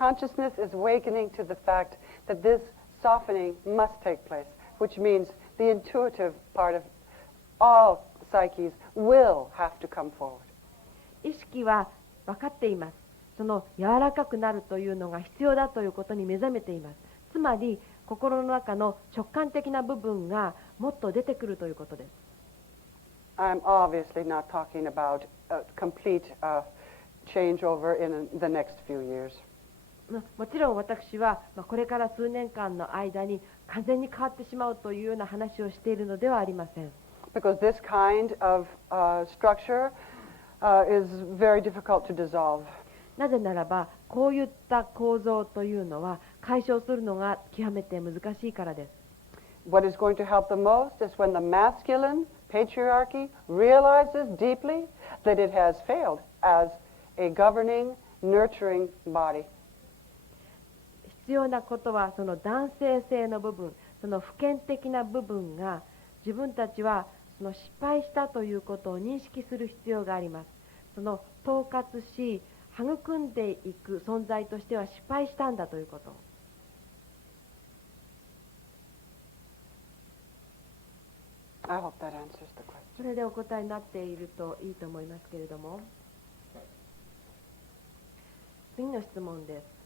Consciousness is awakening to the fact that this softening must take place, which means the intuitive part of all psyches will have to come forward. 意識は分かっています。その柔らかくなるというのが必要だということに目覚めています。つまり心の中の直感的な部分がもっと出てくるということです。I'm obviously not talking about a complete changeover in the next few years. もちろん私はこれから数年間の間に完全に変わってしまうというような話をしているのではありません。Because this kind of structure is very difficult to dissolve. なぜならばこういった構造というのは解消するのが極めて難しいからです。What is going to help the most is when the masculine patriarchy realizes deeply that it has failed as a governing, nurturing body. 必要なことはその男性性の部分、その普遍的な部分が自分たちはその失敗したということを認識する必要があります。その統括し育んでいく存在としては失敗したんだということ。I hope that answers the question. それでお答えになっているといいと思いますけれども、次の質問です。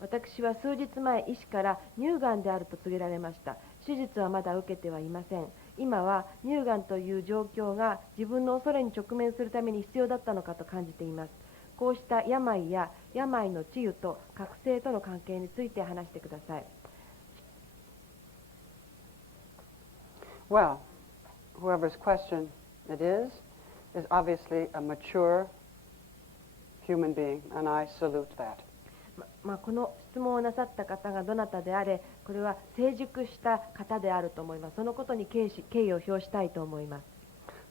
私は数日前医師から乳がんであると告げられました。手術はまだ受けてはいません。今は乳がんという状況が自分の恐れに直面するために必要だったのかと感じています。こうした病や病の治癒と覚醒との関係について話してください。Well, whoever's question it is obviously a mature human being, and I salute that. この質問をなさった方がどなたであれ、これは成熟した方であると思います。そのことに敬意を表したいと思います。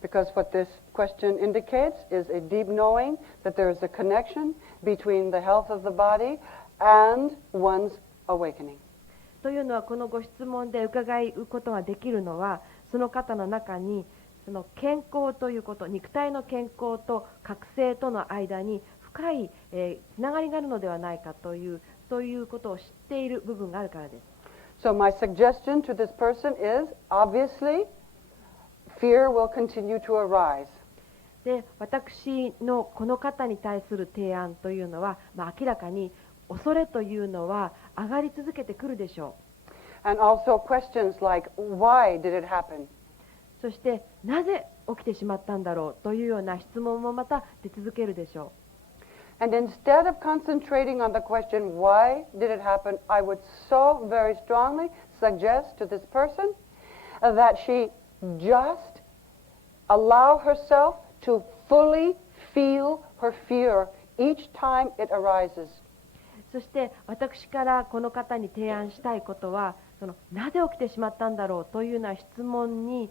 Because what this question indicates is a deep knowing that there is a connection between the health of the body and one's awakening. というのはこのご質問で伺うことができるのは、その方の中にその健康ということ、肉体の健康と覚醒との間に深いつながりがあるのではないかという、そういうことを知っている部分があるからです。So my suggestion to this person is, obviously, fear will continue to arise. で、私のこの方に対する提案というのは、明らかに恐れというのは上がり続けてくるでしょう。And also questions like, why did it happen? そしてなぜ起きてしまったんだろうというような質問もまた出続けるでしょう。And instead of concentrating on the question, why did it happen, I would so very strongly suggest to this person that she just allow herself to fully feel her fear each time it arises. そして私からこの方に提案したいことは、なぜ起きてしまったんだろうというような質問に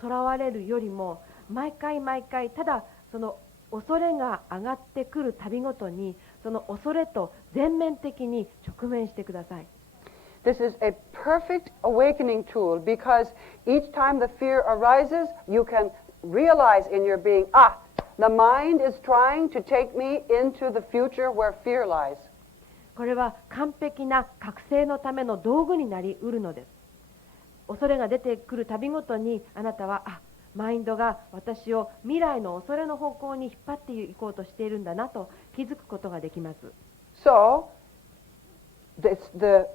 とらわれるよりも、毎回毎回ただその恐れが上がってくるたびごとにその恐れと全面的に直面してください。This is a perfect awakening tool because each time the fear arises, you can realize in your being, the mind is trying to take me into the future where fear lies. これは完璧な覚醒のための道具になりうるのです。恐れが出てくるたびごとにあなたは、マインドが私を未来の恐れの方向に引っ張っていこうとしているんだなと気づくことができます。So, the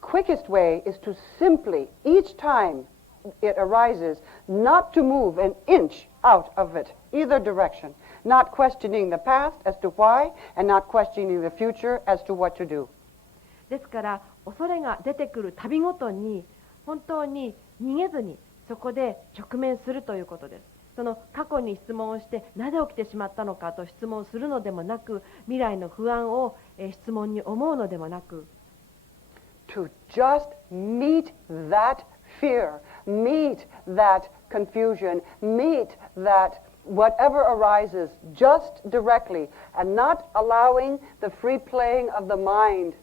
quickest way is to simply, each time it arises, not to move an inch out of it, either direction, not questioning the past as to why, and not questioning the future as to what to do. ですから恐れが出てくるたびごとに本当に逃げずにそこで直面するということです。その過去に質問をしてなぜ起きてしまったのかと質問するのでもなく、未来の不安を質問に思うのでもなく、To just meet that fear, meet that confusion, meet that whatever arises just directly and not allowing the free playing of the mind.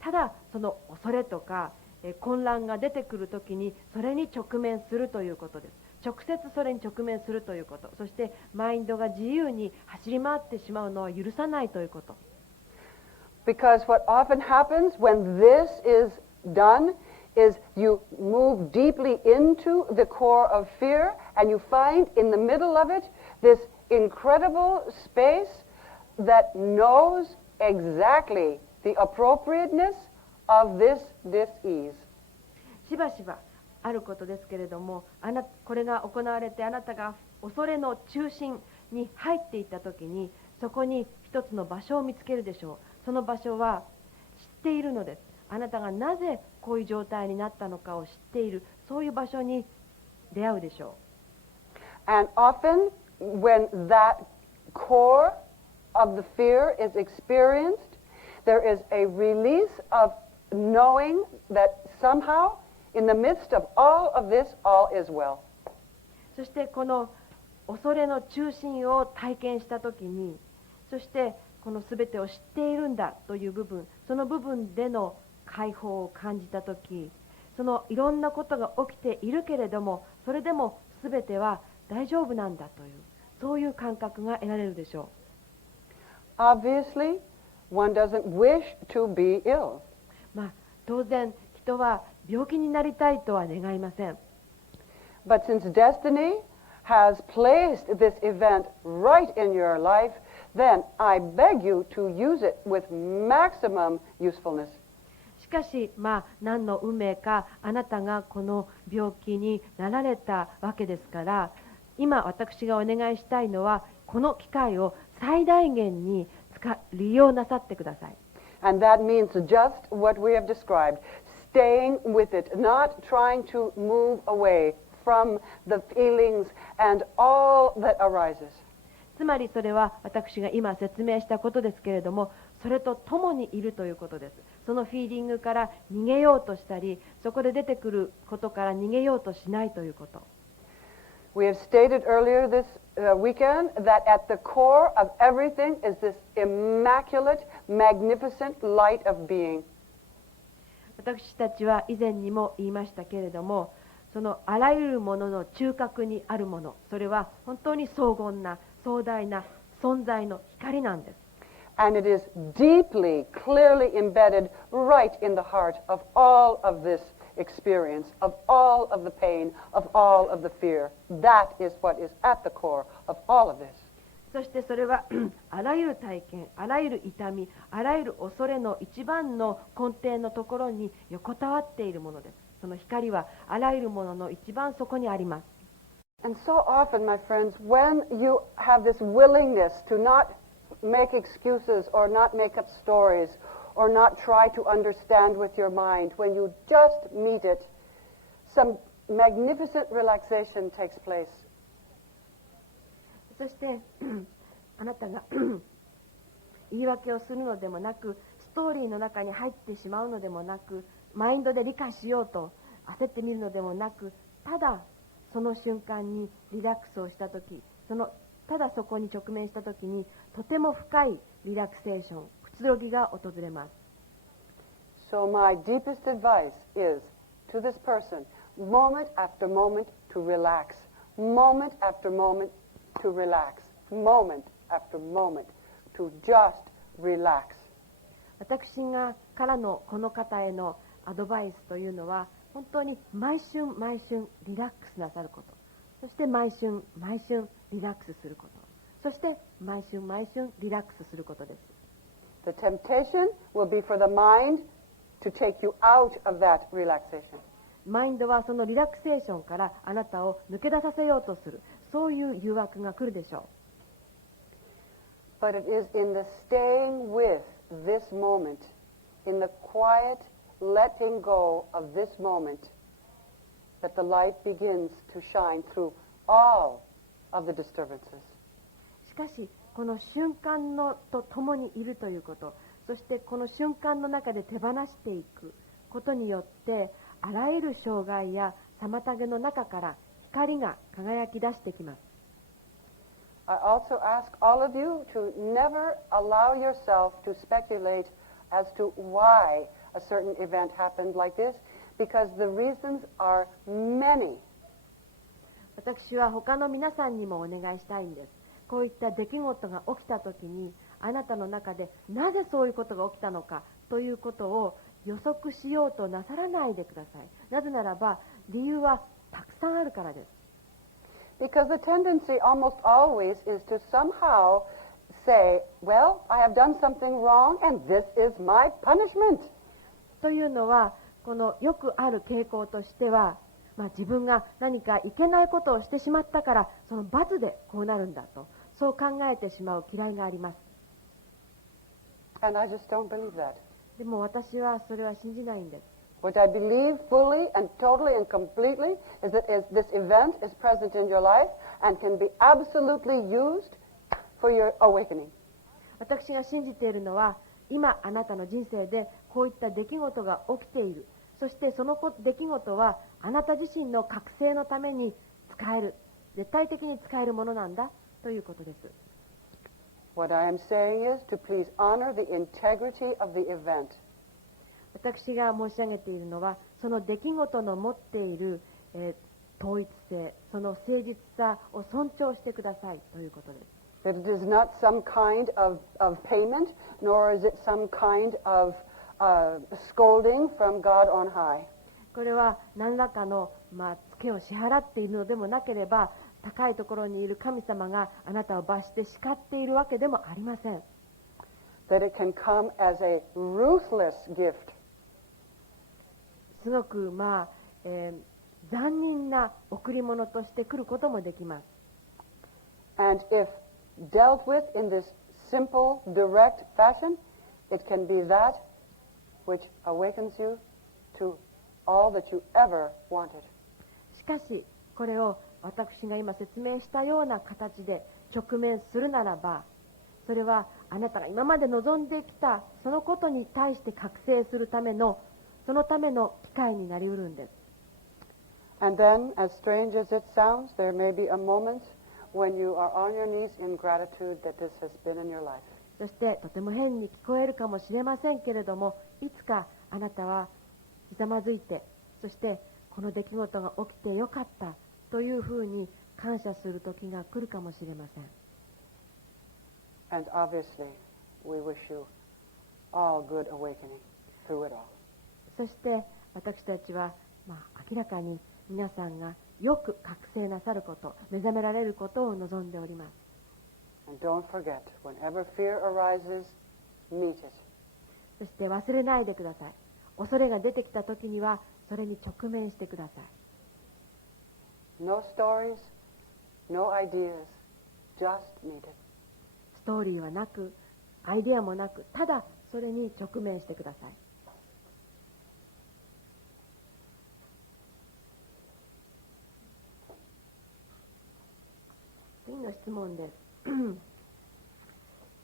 ただその恐れとか混乱が出てくるときにそれに直面するということです。直接それに直面するということ、そしてマインドが自由に走り回ってしまうのを許さないということ。Because what often happens when this is done is you move deeply into the core of fear and you find in the middle of it this incredible space that knows exactly the appropriateness of this dis-ease. しばしばあることですけれども、これが行われてあなたが恐れの中心に入っていったときに、そこに一つの場所を見つけるでしょう。その場所は知っているのです。あなたがなぜこういう状態になったのかを知っている、そういう場所に出会うでしょう。And often when that core of the fear is experienced, there is a release of knowing that somehow in the midst of all of this, all is well. そしてこの恐れの中心を体験したときに、そしてこのすべてを知っているんだという部分、その部分での解放を感じたとき、そのいろんなことが起きているけれども、それでもすべては大丈夫なんだという、そういう感覚が得られるでしょう。Obviously, one doesn't wish to be ill. 当然、人は病気になりたいとは願いません。But since destiny has placed this event right in your life, then I beg you to use it with maximum usefulness. しかし、何の運命かあなたがこの病気になられたわけですから、今私がお願いしたいのは、この機会を最大限に利用なさってください。And that means just what we have described, staying with it, not trying to move away from the feelings and all that arises. つまりそれは私が今説明したことですけれども、それと共にいるということです。そのフィーリングから逃げようとしたり、そこで出てくることから逃げようとしないということ。We have stated earlier this weekend that at the core of everything is this immaculate, magnificent light of being. 私たちは以前にも言いましたけれども、そのあらゆるものの中核にあるもの、それは本当に荘厳な壮大な存在の光なんです。And it is deeply, clearly embedded right in the heart of all of this experience, of all of the pain, of all of the fear. That is what is at the core of all of this. そしてそれはあらゆる体験、あらゆる痛み、あらゆる恐れの一番の根底のところに横たわっているものです。その光はあらゆるものの一番底にあります。And so often, my friends, when you have this willingness to not make excuses or not make up stories or not try to understand with your mind, when you just meet it, some magnificent relaxation takes place. そしてあなたが言い訳をするのでもなく、ストーリーの中に入ってしまうのでもなく、マインドで理解しようと焦ってみるのでもなく、ただその瞬間にリラックスをしたとき、ただそこに直面したときに、とても深いリラクセーション、くつろぎが訪れます。So my deepest advice is to this person, moment after moment to relax, moment after moment to relax, moment after moment to just relax. 私がからのこの方へのアドバイスというのは、本当に毎春毎春リラックスなさること、そして毎春毎春リラックスすること、そして毎春毎春リラックスすることです。The temptation will be for the mind to take you out of that relaxation. マインドはそのリラクセーションからあなたを抜け出させようとする、そういう誘惑が来るでしょう。But it is in the staying with this moment, in the quiet letting go of this moment, that the light begins to shine through all of the disturbances. しかし、この瞬間のと共にいるということ、そしてこの瞬間の中で手放していくことによって、あらゆる障害や妨げの中から光が輝き出してきます。I also ask all of you to never allow yourself to speculate as to why a certain event happened like this, because the reasons are many. 私は他の皆さんにもお願いしたいんです。こういった出来事が起きたときに、あなたの中でなぜそういうことが起きたのかということを予測しようとなさらないでください。なぜならば理由はたくさんあるからです。Because the tendency almost always is to somehow say, well, I have done something wrong and this is my punishment. というのはこのよくある傾向としては、自分が何かいけないことをしてしまったからその罰でこうなるんだと、そう考えてしまう嫌いがあります。And I just don't believe that. でも私はそれは信じないんです。What I believe fully and totally and completely is that this event is present in your life and can be absolutely used for your awakening. 私が信じているのは、今あなたの人生でこういった出来事が起きている。そしてその出来事はあなた自身の覚醒のために使える、絶対的に使えるものなんだということです。What I am saying is to please honor the integrity of the event. 私が申し上げているのは、その出来事の持っている、統一性、その誠実さを尊重してくださいということです。That it is not some kind of payment, nor is it some kind of scolding from God on high. これは何らかの、ツケを支払っているのでもなければ、高いところにいる神様があなたを罰して叱っているわけでもありません。That it can come as a ruthless gift. すごく残忍な贈り物として来ることもできます。And if dealt with in this simple, direct fashion, it can be that which awakens you to all that you ever wanted. しかし、これを私が今説明したような形で直面するならば、それはあなたが今まで望んできたそのことに対して覚醒するための、そのための機会になりうるんです。And then, as strange as it sounds, there may be a moment when you are on your knees in gratitude that this has been in your life. そしてとても変に聞こえるかもしれませんけれども、いつかあなたはひざまずいて、そしてこの出来事が起きてよかったというふうに感謝する時が来るかもしれません。And obviously, we wish you all good awakening through it all. そして私たちは、明らかに皆さんがよく覚醒なさること、目覚められることを望んでおります。And don't forget, whenever fear arises, meet it. そして忘れないでください。恐れが出てきた時にはそれに直面してください。No stories, no ideas, just meet it. ストーリーはなく、アイデアもなく、ただそれに直面してください。次の質問です。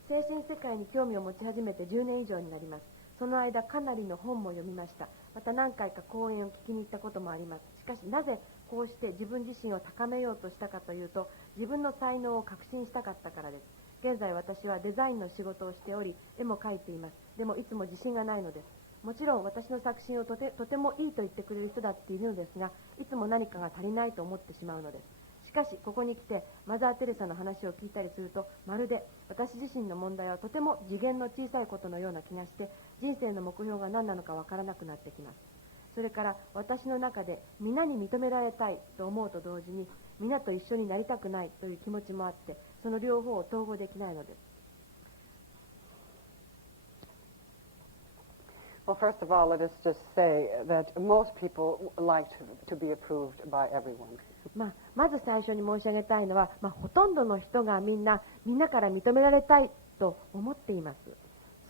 精神世界に興味を持ち始めて10年以上になります。その間かなりの本も読みました。また何回か講演を聞きに行ったこともあります。しかしなぜこうして自分自身を高めようとしたかというと、自分の才能を確信したかったからです。現在私はデザインの仕事をしており、絵も描いています。でもいつも自信がないのです。もちろん私の作品をとてもいいと言ってくれる人だっているのですが、いつも何かが足りないと思ってしまうのです。しかしここに来てマザー・テレサの話を聞いたりすると、まるで私自身の問題はとても次元の小さいことのような気がして、人生の目標が何なのかわからなくなってきます。それから私の中で皆に認められたいと思うと同時に、皆と一緒になりたくないという気持ちもあって、その両方を統合できないのです。Well, first of all, let us just say that most people like to be approved by everyone. まず最初に申し上げたいのは、ほとんどの人がみんなから認められたいと思っています。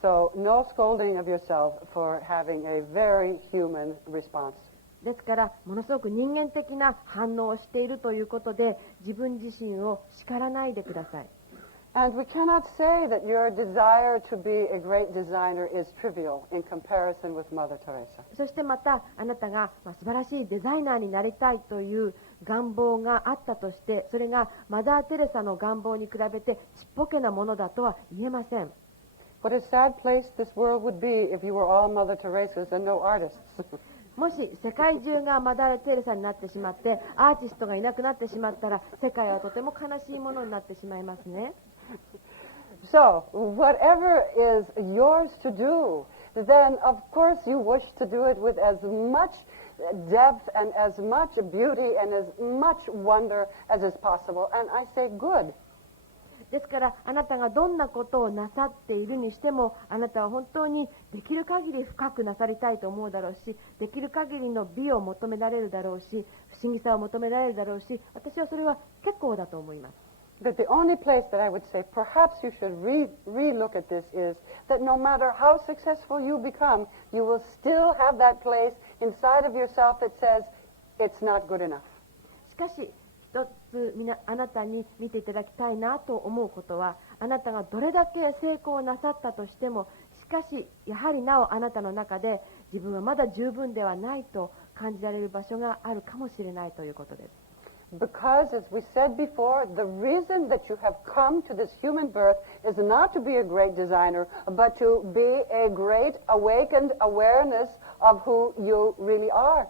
So, no scolding of yourself for having a very human response. ですからものすごく人間的な反応をしているということで、自分自身を叱らないでください。And we cannot say that your desire to be a great designer is trivial in comparison with Mother Teresa. そしてまたあなたが素晴らしいデザイナーになりたいという願望があったとして、それがマザー・テレサの願望に比べてちっぽけなものだとは言えません。What a sad place this world would be if you were all Mother Teresas and no artists. もし世界中がマザー・テレサになってしまって、アーティストがいなくなってしまったら、世界はとても悲しいものになってしまいますね。So, whatever is yours to do, then of course you wish to do it with as much depth and as much beauty and as much wonder as is possible. And I say, good. ですからあなたがどんなことをなさっているにしても、あなたは本当にできる限り深くなさりたいと思うだろうし、できる限りの美を求められるだろうし、不思議さを求められるだろうし、私はそれは結構だと思います。But the only place that I would say perhaps you should re-look at this is that no matter how successful you become, you will still have that place inside of yourself that says, it's not good enough. しかし一つあなたに見ていただきたいなと思うことは、あなたがどれだけ成功なさったとしても、しかしやはりなおあなたの中で自分はまだ十分ではないと感じられる場所があるかもしれないということです。Because, as we said before, the reason that you have come to this human birth is not to be a great designer, but to be a great awakened awareness of who you really are.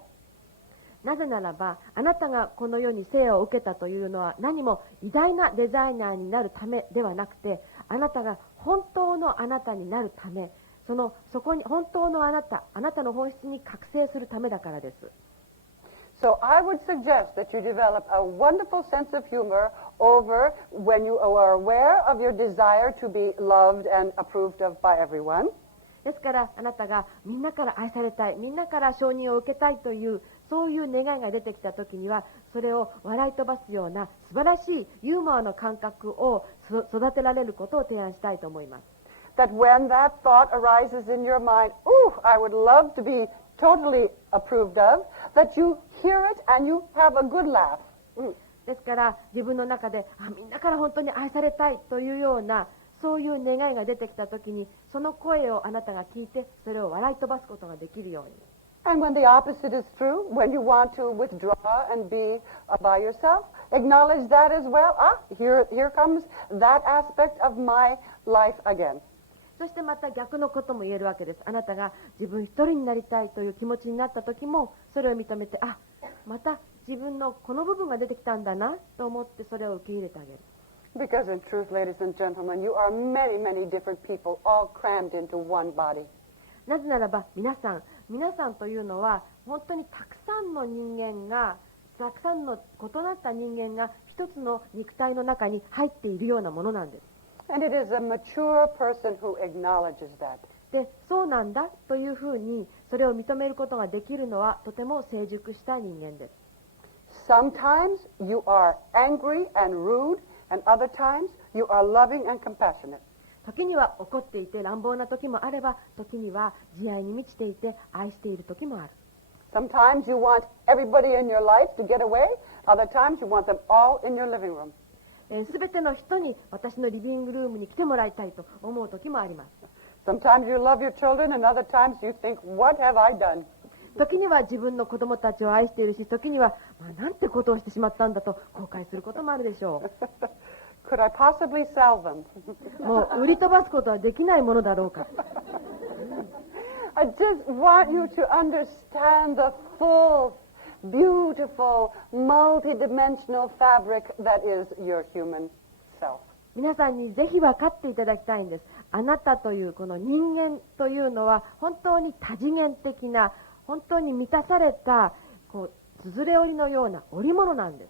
なぜならば、あなたがこの世に生を受けたというのは何も偉大なデザイナーになるためではなくて、あなたが本当のあなたになるため、そこに本当のあなたの本質に覚醒するためだからです。So I would suggest that you develop a wonderful sense of humor over when you are aware of your desire to be loved and approved of by everyone. ですからあなたがみんなから愛されたい、みんなから承認を受けたいというそういう願いが出てきたときには、それを笑い飛ばすような素晴らしいユーモアの感覚を育てられることを提案したいと思います。That when that thought arises in your mind, ooh, I would love to be totally approved of, that you hear it and you have a good laugh. ですから自分の中でみんなから本当に愛されたいというようなそういう願いが出てきたときに、その声をあなたが聞いてそれを笑い飛ばすことができるように。And when the opposite is true, when you want to withdraw and be by yourself, acknowledge that as well. Here comes that aspect of my life again. そしてまた逆のことも言えるわけです。あなたが自分一人になりたいという気持ちになった時も、それを認めて、また自分のこの部分が出てきたんだなと思ってそれを受け入れてあげる。Because in truth, ladies and gentlemen, you are many, many different people all crammed into one body. なぜならば皆さんというのは本当にたくさんの人間が、たくさんの異なった人間が一つの肉体の中に入っているようなものなんです。And it is a mature person who acknowledges that. で、そうなんだというふうにそれを認めることができるのはとても成熟した人間です。Sometimes you are angry and rude, and other times you are loving and compassionate. 時には怒っていて乱暴な時もあれば、時には慈愛に満ちていて愛している時もある。Sometimes you want everybody in your life to get away, other times you want them all in your living room. すべての人に私のリビングルームに来てもらいたいと思う時もあります。Sometimes you love your children, and other times you think, what have I done? 時には自分の子供たちを愛しているし、時には、なんてことをしてしまったんだと後悔することもあるでしょう。Could I possibly sell them? もう売り飛ばすことはできないものだろうか。I just want you to understand the full, beautiful, multidimensional fabric that is your human self. 皆さんにぜひ分かっていただきたいんです。あなたというこの人間というのは本当に多次元的な、本当に満たされたつづれ織りのような織物なんです。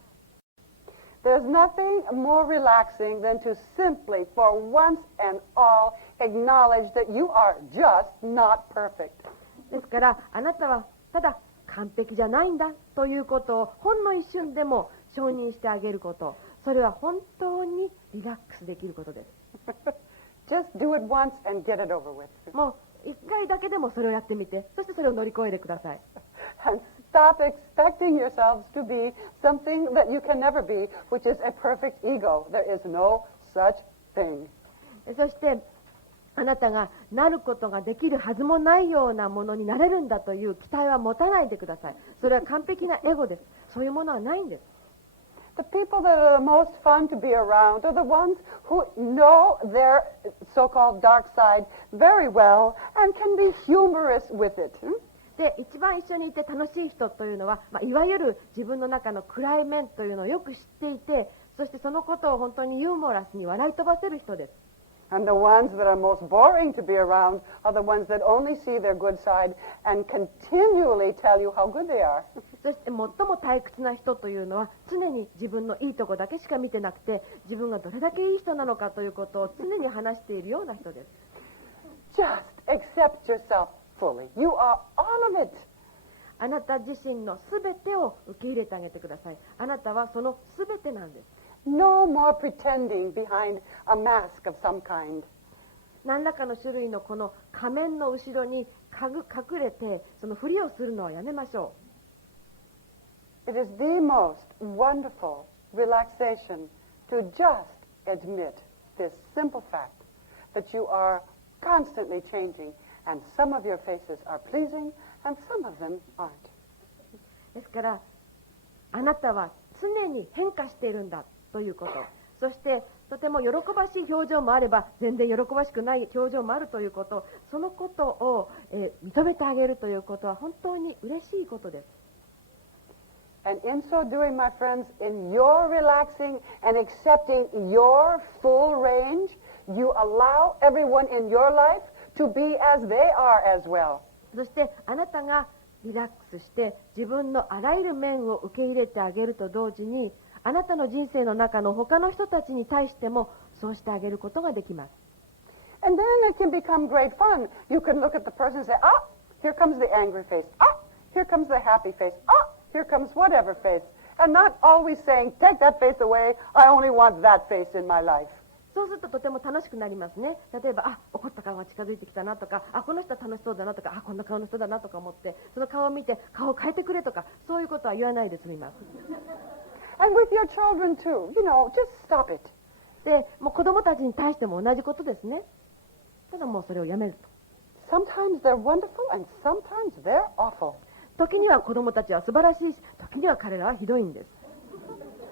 There's nothing more relaxing than to simply, for once and all, acknowledge that you are just not perfect. ですからあなたはただ完璧じゃないんだということをほんの一瞬でも承認してあげること、それは本当にリラックスできることです。Just do it once and get it over with. もう一回だけでもそれをやってみて、そしてそれを乗り越えてください。And stop expecting yourselves to be something that you can never be, which is a perfect ego. There is no such thing. そしてあなたがなることができるはずもないようなものになれるんだという期待は持たないでください。それは完璧なエゴです。そういうものはないんです。The people that are the most fun to be around are the ones who know their so-called dark side very well and can be humorous with it. で、一番一緒にいて楽しい人というのは、いわゆる自分の中の暗い面というのをよく知っていて、そしてそのことを本当にユーモラスに笑い飛ばせる人です。And the ones that are most boring to be around are the ones that only see their good side and continually tell you how good they are. そして最も退屈な人というのは常に自分のいいとこだけしか見てなくて、自分がどれだけいい人なのかということを常に話しているような人です。Just accept yourself fully. You are all of it. あなた自身のすべてを受け入れてあげてください。あなたはそのすべてなんです。No more pretending behind a mask of some kind. 何らかの種類のこの仮面の後ろに隠れてそのふりをするのはやめましょう。It is the most wonderful relaxation to just admit this simple fact that you are constantly changing and some of your faces are pleasing and some of them aren't. ですからあなたは常に変化しているんだということ、そしてとても喜ばしい表情もあれば全然喜ばしくない表情もあるということ、そのことを、認めてあげるということは本当に嬉しいことです。And in so doing, my friends, in your relaxing and accepting your full range, you allow everyone in your life to be as they are as well. そしてあなたがリラックスして自分のあらゆる面を受け入れてあげると同時に、あなたの人生の中の他の人たちに対してもそうしてあげることができます。And then it can become great fun. You can look at the person and say, ah, here comes the angry face. Ah, here comes the happy face. Ah, here comes whatever face. And not always saying, take that face away. I only want that face in my life. そうするととても楽しくなりますね。例えば、あ、怒った顔が近づいてきたなとか、あ、この人は楽しそうだなとか、あ、こんな顔の人だなとか思って、その顔を見て顔を変えてくれとか、そういうことは言わないで済みます。And with your children too, just stop it. で、もう子供たちに対しても同じことですね。ただもうそれをやめると。Sometimes they're wonderful and sometimes they're awful. 時には子供たちは素晴らしいし、時には彼らはひどいんです。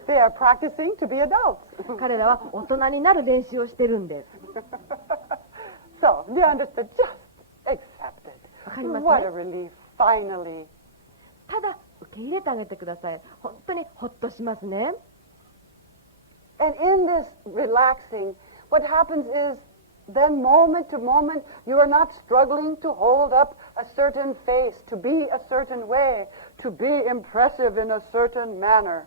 They are practicing to be adults. 彼らは大人になる練習をしてるんです。So, do you understand? Just accept it. わかりますね。What a relief, finally. ただ受け入れてあげてください。本当にほっとしますね。And in this relaxing, what happens is then moment to moment, you are not struggling to hold up a certain face, to be a certain way, to be impressive in a certain manner.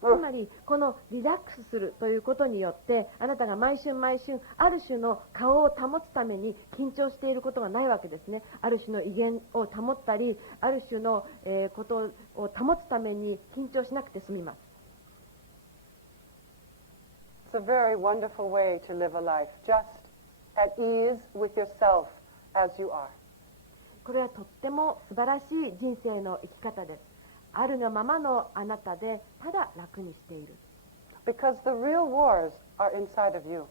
つまりこのリラックスするということによってあなたが毎春毎春ある種の顔を保つために緊張していることがないわけですね。ある種の威厳を保ったりある種の、ことを保つために緊張しなくて済みます。It's a very wonderful way to live a life, just at ease with yourself as you are. これはとっても素晴らしい人生の生き方です。あるがままのあなたでただ楽にしている。Because the real wars are inside of you.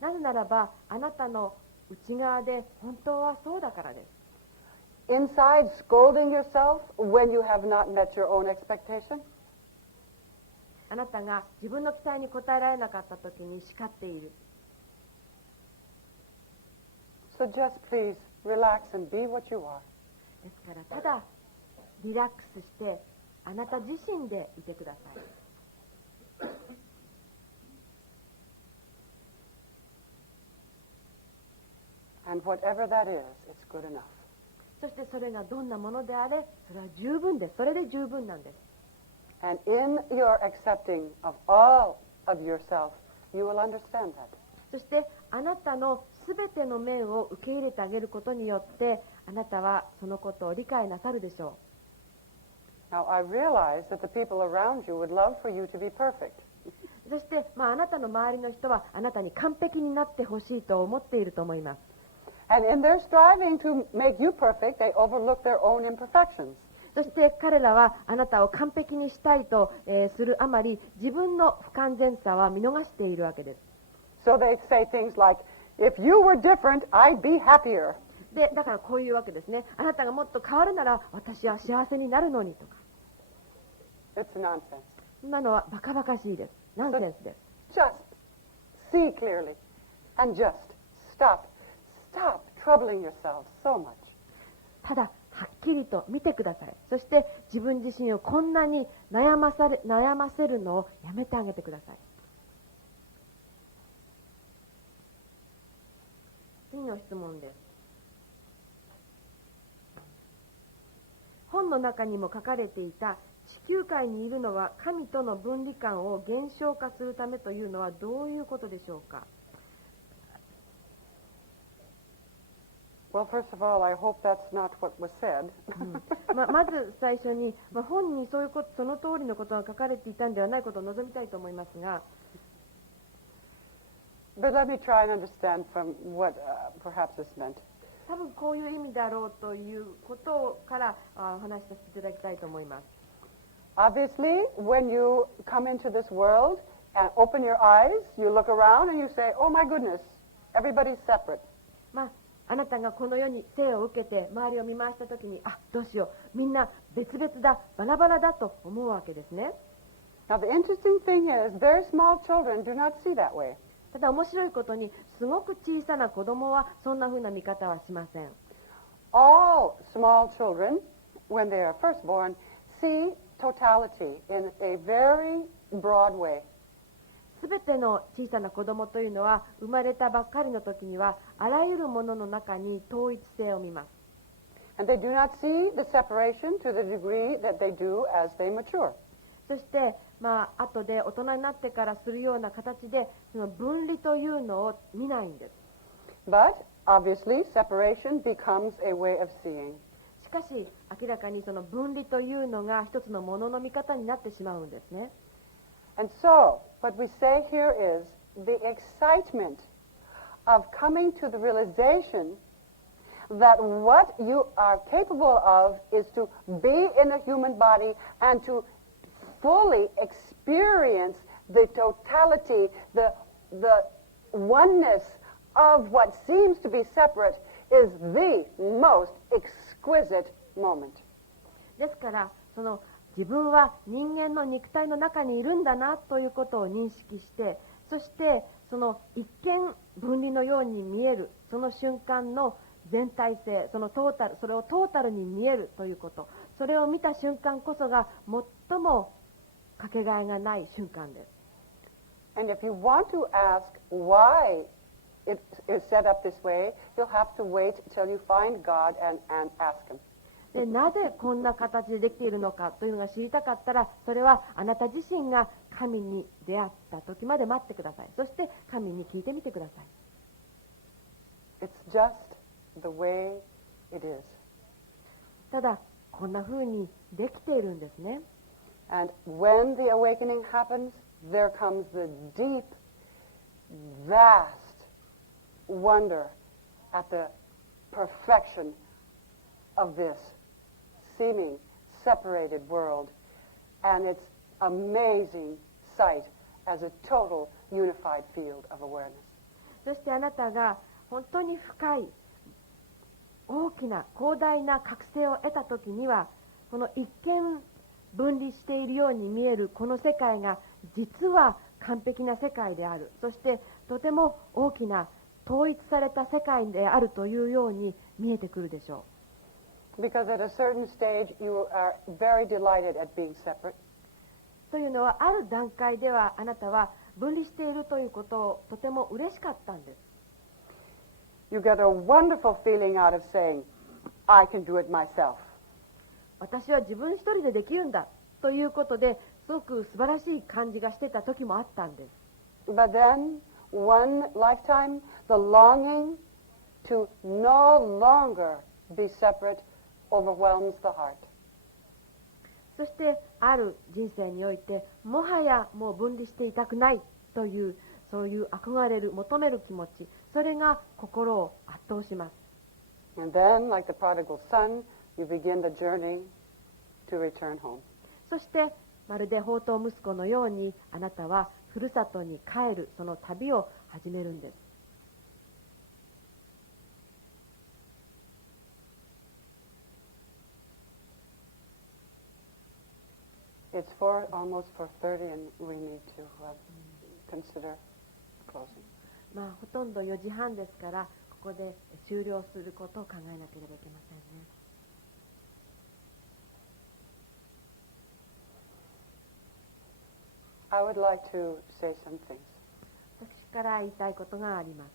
なぜならばあなたの内側で本当はそうだからです。Inside, scolding yourself when you have not met your own expectation. あなたが自分の期待に応えられなかった時に叱っている。So just please relax and be what you are. ですからただリラックスしてあなた自身でいてください。And whatever that is, it's good enough. そしてそれがどんなものであれそれは十分です。それで十分なんです。And in your accepting of all of yourself, you will understand that. そしてあなたのすべての面を受け入れてあげることによってあなたはそのことを理解なさるでしょう。Now, I realize that the people around you would love for you to be perfect. そして、あなたの周りの人はあなたに完璧になってほしいと思っていると思います。And in their striving to make you perfect, they overlook their own imperfections. そして彼らはあなたを完璧にしたいと、するあまり自分の不完全さは見逃しているわけです。So they say things like, if you were different, I'd be happier. で、だからこういうわけですね。あなたがもっと変わるなら私は幸せになるのにとか。It's nonsense. そんなのはバカバカしいです。ナンセンスです。Just see clearly and just stop troubling yourselves so much. ただはっきりと見てください。そして自分自身をこんなに悩ませるのをやめてあげてください。の質問です。本の中にも書かれていた地球界にいるのは神との分離感を減少化するためというのはどういうことでしょうか。Well, first of all, I hope that's not what was said. まず最初に、本にその通りのことが書かれていたんではないことを望みたいと思いますが、But let me try and understand from what perhaps this meant. 多分こういう意味だろうということからお話しさせていただきたいと思います。Obviously, when you come into this world and open your eyes, you look around and you say, oh my goodness, everybody's separate. あなたがこの世に生を受けて周りを見回したときに、どうしよう、みんな別々だ、バラバラだと思うわけですね。Now the interesting thing is, very small children do not see that way. ただ面白いことに、すごく小さな子供はそんな風な見方はしません。All small children, when they are first born, see totality in a very broad way. すべての小さな子供というのは生まれたばっかりの時にはあらゆるものの中に統一性を見ます。And they do not see the separation to the degree that they do as they mature. そして後で大人になってからするような形でその分離というのを見ないんです。But obviously separation becomes a way of seeing. しかし明らかにその分離というのが一つのものの見方になってしまうんですね。And so, what we say here is the excitement of coming to the realization that what you are capable of is to be in a human body and to fully experience the totality, the oneness of what seems to be separate is the most exquisite moment. ですからその自分は人間の肉体の中にいるんだなということを認識して、そしてその一見分離のように見えるその瞬間の全体性、それをトータルに見えるということ、それを見た瞬間こそが最もかけがえがない瞬間です。And if you want to ask why it is set up this way, you'll have to wait till you find God and ask Him. でなぜこんな形でできているのかというのが知りたかったら、それはあなた自身が神に出会った時まで待ってください。そして神に聞いてみてください。 It's just the way it is. ただこんな風にできているんですね。 And when the awakening happens, there comes the deep, vast wonder at the perfection of this seeming separated world and its amazing sight as a total unified field of awareness. そしてあなたが本当に深い大きな広大な覚醒を得た時には、この一見分離しているように見えるこの世界が実は完璧な世界である、そしてとても大きな統一された世界であるというように見えてくるでしょう。Because at a certain stage you are very delighted at being separate. というのは、ある段階ではあなたは分離しているということをとても嬉しかったんです。You get a wonderful feeling out of saying, I can do it myself. 私は自分一人でできるんだということですごく素晴らしい感じがしてた時もあったんです。But then, one lifetime, the longing to no longer be separate overwhelms the heart. そしてある人生においてもはやもう分離していたくないというそういう憧れる求める気持ち、それが心を圧倒します。 And then, like the prodigal son, you begin the journey to return home. そしてまるで放蕩息子のようにあなたはふるさとに帰るその旅を始めるんです。It's almost 4:30 and we need to consider closing. ほとんど4時半ですから、ここで終了することを考えなければいけませんね。I would like to say some things. 私から言いたいことがあります。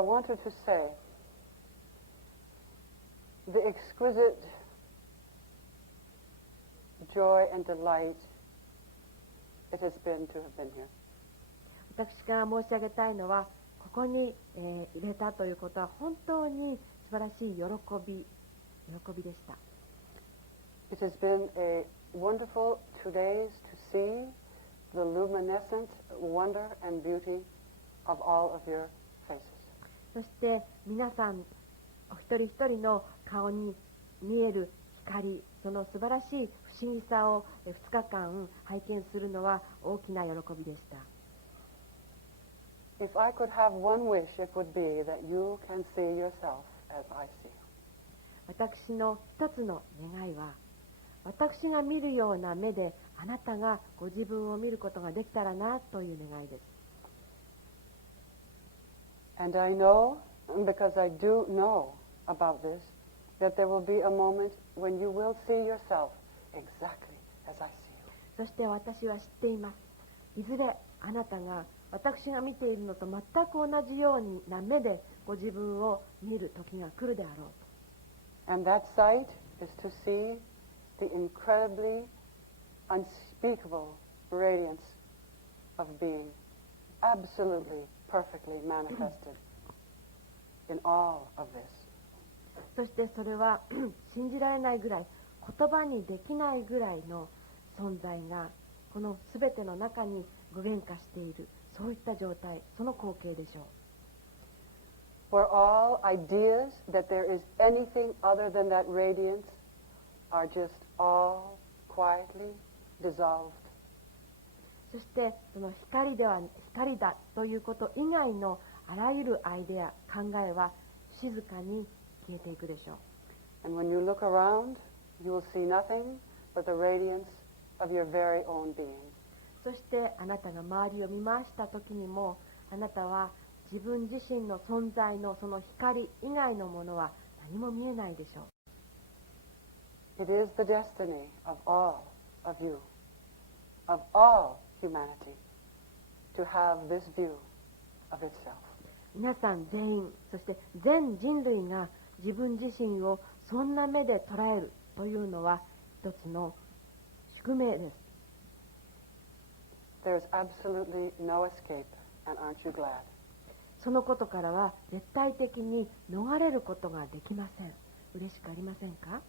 I wanted to say the exquisite joy and delight it has been to have been here. 私が申し上げたいのは、ここに、入れたということは本当に素晴らしい喜びでした。It has been a wonderful 2 days to see the luminescent wonder and beauty of all of your faces. そして皆さんお一人一人の顔に見える光、その素晴らしい不思議さを2日間拝見するのは大きな喜びでした。If I could have one wish, it would be that you can see yourself as I see you. 私の一つの願いは、私が見るような目であなたがご自分を見ることができたらなという願いです。And I know, because I do know about this, that there will be a moment when you will see yourself exactly as I see you. そして私は知っています。いずれあなたが私が見ているのと全く同じような目でご自分を見る時が来るであろうと。And that sight is to see the incredibly unspeakable radiance of being absolutely, perfectly manifested in all of this. そしてそれは信じられないぐらい、言葉にできないぐらいの存在がこの全ての中に具現化している、そういった状態、その光景でしょう。Where all ideas that there is anything other than that radiance are just all quietly dissolved. そしてその光だということ以外のあらゆるアイデア、考えは静かに消えていくでしょう。And when you look around, you will see nothing but the radiance of your very own being. そしてあなたが周りを見回した時にも、あなたは自分自身の存在のその光以外のものは何も見えないでしょう。 It is the destiny of all of you, of all humanity, to have this view of itself. 皆さん全員、そして全人類が自分自身をそんな目で捉えるというのは一つの宿命です。There is absolutely no escape, and aren't you glad? そのことからは絶対的に逃れることができません。嬉しくありませんか？